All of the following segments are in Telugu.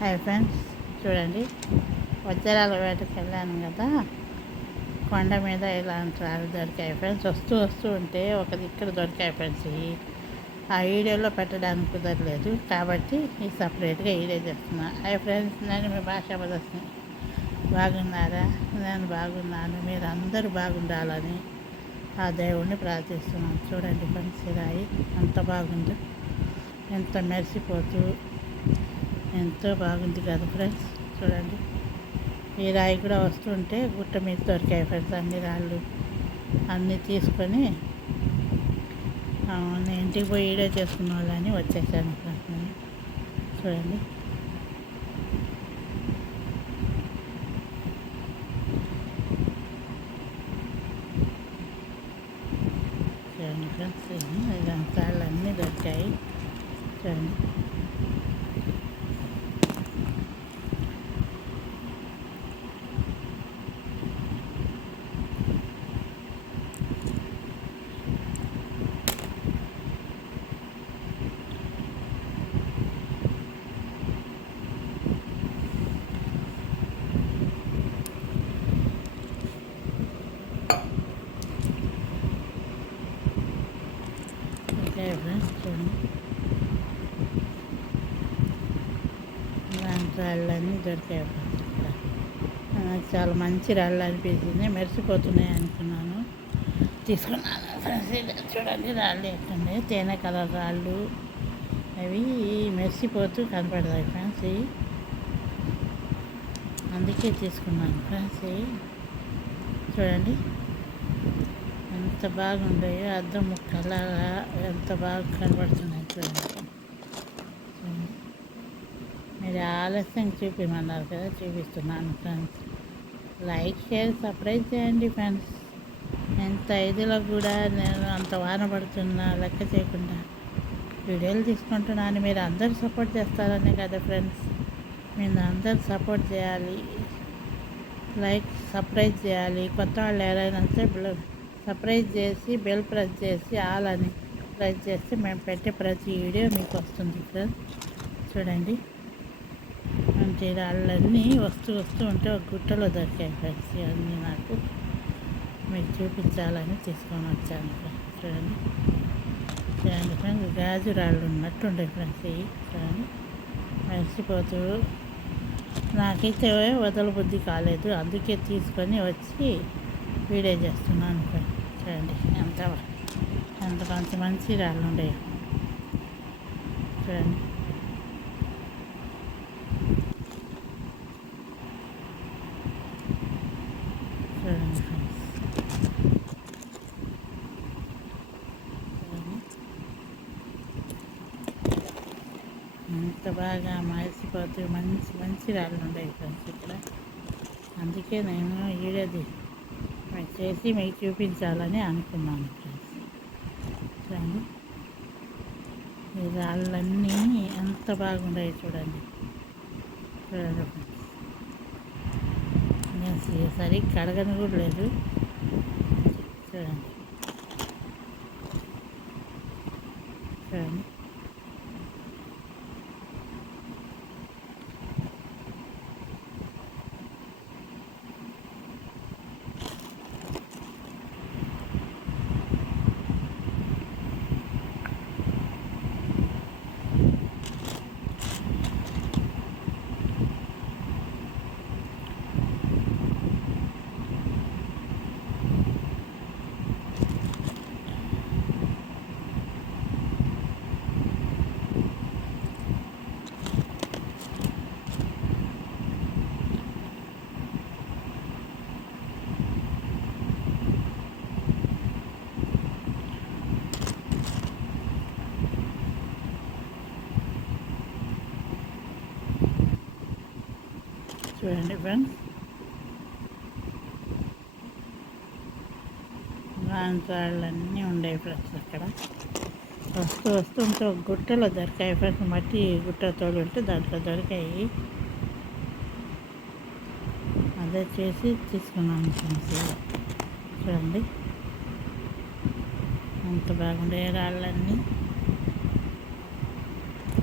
హాయ్ ఫ్రెండ్స్ చూడండి. వజ్రాల వేటకి వెళ్ళాను కదా. కొండ మీద ఇలాంటి రావి దొరికాయి ఫ్రెండ్స్. వస్తూ వస్తూ ఉంటే ఒక ఇక్కడ దొరికాయి ఫ్రెండ్స్ ఇవి. ఆ వీడియోలో పెట్టడానికి కుదరలేదు. కాబట్టి ఈ సపరేట్గా వీడియో చేస్తున్నా. హాయ్ ఫ్రెండ్స్ నేను మీ భాష ప్రదర్శన. బాగున్నారా? నేను బాగున్నాను. మీరు అందరూ బాగుండాలని ఆ దేవుణ్ణి ప్రార్థిస్తున్నాను చూడండి ఫ్రెండ్స్ రాయి అంత బాగుందో. ఎంత మెరిసిపోతూ ఎంతో బాగుంది కదా ఫ్రెండ్స్. చూడండి. ఈ రాయి కూడా వస్తుంటే గుట్ట మీద దొరికాయి ఫ్రెండ్స్ అన్ని రాళ్ళు. అన్నీ తీసుకొని నేను ఇంటికి పోయి ఈడే చేసుకున్న వాళ్ళని వచ్చేసాను ఫ్రెండ్స్ నేను. చూడండి. చూడండి ఫ్రెండ్స్ ఇదంతా అన్నీ దొరికాయి. చూడండి. ఓకే ఫ్రెండ్స్ చూడండి ఇలాంటి రాళ్ళన్నీ దొరికాయి ఫ్రెండ్స్ నాకు చాలా మంచి రాళ్ళు అనిపించింది మెరిసిపోతున్నాయి అనుకున్నాను తీసుకున్నాను ఫ్రెండ్స్ చూడండి రాళ్ళు ఎట్టండి తేనె కలర్ రాళ్ళు అవి మెరిసిపోతూ కనపడతాయి ఫ్రెండ్స్ అందుకే తీసుకున్నాను ఫ్రెండ్స్ చూడండి ఎంత బాగుంటాయో అద్దం ముక్కలాగా ఎంత బాగా కనబడుతున్నాయి చూడండి. మీరు ఆలస్యం చూపించమన్నారు కదా చూపిస్తున్నాను ఫ్రెండ్స్. లైక్ షేర్ సబ్స్క్రైబ్ చేయండి ఫ్రెండ్స్. ఎంత ఇదిలో కూడా నేను అంత వాన పడుతున్నా లెక్క చేయకుండా వీడియోలు తీసుకుంటున్నాను మీరు అందరు సపోర్ట్ చేస్తారనే కదా ఫ్రెండ్స్. మీరు అందరు సపోర్ట్ చేయాలి. లైక్ సర్ప్రైజ్ చేయాలి. కొత్త వాళ్ళు ఎవరైనా వస్తే సర్ప్రైజ్ చేసి బెల్ ప్రెస్ చేసి ఆల్ అని ప్రెస్ చేస్తే మేము పెట్టే ప్రతి వీడియో మీకు వస్తుంది ఫ్రెండ్స్ చూడండి. అంటే రాళ్ళన్నీ వస్తూ వస్తూ ఉంటే ఒక గుట్టలో దొరికాయి ఫ్రెండ్స్ అన్నీ నాకు. మీకు చూపించాలని తీసుకొని వచ్చాను ఫ్రెండ్స్ చూడండి. చూడండి ఫ్రెండ్స్ గాజు రాళ్ళు ఉన్నట్టు ఉండే ఫ్రెండ్స్ ఇవి. చూడండి. మెరిసిపోతూ నాకైతే వదల బుద్ధి కాలేదు. అందుకే తీసుకొని వచ్చి వీడియో చేస్తున్నాను ఫ్రెండ్స్ చూడండి ఎంత ఎంత మంచి మంచి రాళ్ళు ఉండేవి చూడండి. చూడండి ఎంత బాగా మరిసిపోతూ మంచి మంచి రాళ్ళు ఉండేవి ఫ్రెండ్స్ ఇక్కడ. అందుకే నేను వీడియోది మీకు చేసి మీకు చూపించాలని అనుకున్నాను ఫ్రెండ్స్ చూడండి ఈ రాళ్ళన్నీ ఎంత బాగున్నాయి చూడండి. చూడండి ఫ్రెండ్స్ నేను సరి- సరిగ్గా కడగను కూడా లేదు. చూడండి. చూడండి. చూడండి ఫ్రెండ్స్ రాళ్ళన్నీ ఉండేవి ఫ్రెండ్స్ అక్కడ. వస్తూ వస్తుంటే ఒక గుట్టలో దొరికాయి ఫ్రెండ్స్ మట్టి గుట్ట తోడు ఉంటే దాంట్లో దొరికాయి. అదే చేసి తీసుకున్నాను ఫ్రెండ్స్ చూడండి. అంత బాగుండే రాళ్ళన్నీ.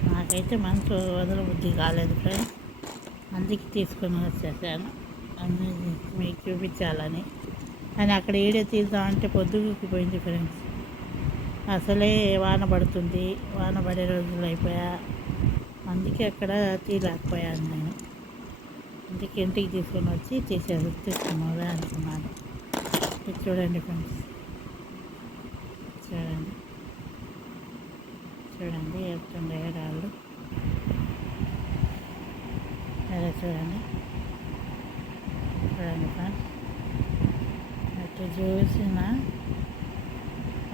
నాకైతే మనసు వదల బుద్ధి కాలేదు ఫ్రెండ్స్ అందుకే తీసుకొని వచ్చేసాను. అన్నీ మీకు చూపించాలని. అని అక్కడ వీడియో తీద్దామంటే పొద్దుగుకిపోయింది ఫ్రెండ్స్. అసలే వాన పడుతుంది. వాన పడే రోజులు అయిపోయా. అందుకే అక్కడ తీయలేకపోయాను నేను. అందుకే ఇంటికి తీసుకొని వచ్చి తీసేది తీసుకున్నావే అనుకున్నాను. ఇది చూడండి ఫ్రెండ్స్. చూడండి. చూడండి చెప్తుండే రాళ్ళు. అదే చూడండి. చూడండి ఫ్రెండ్స్. అటు చూసిన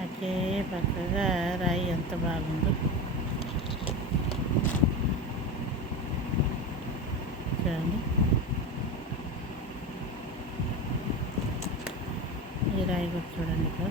అటే పక్కగా రాయి ఎంత బాగుందో. చూడండి. ఈ రాయి కూడా చూడండి ఇక్కడ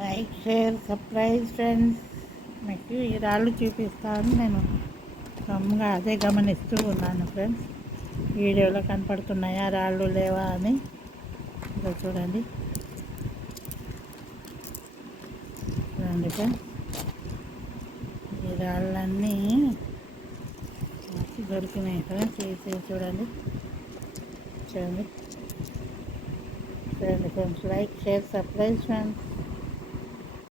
లైక్ షేర్ సర్ప్రైజ్ ఫ్రెండ్స్. మీకు ఈ రాళ్ళు చూపిస్తాను. నేను గమ్గా అదే గమనిస్తూ ఉన్నాను ఫ్రెండ్స్. వీడియోలో కనపడుతున్నాయా? రాళ్ళు లేవా అని. ఇదో చూడండి. చూడండి ఫ్రెండ్స్. ఈ రాళ్ళన్నీ దొరికినాయి ఫ్రెండ్స్. చేసి చూడండి. చూడండి. చూడండి friends. Like share surprise friends.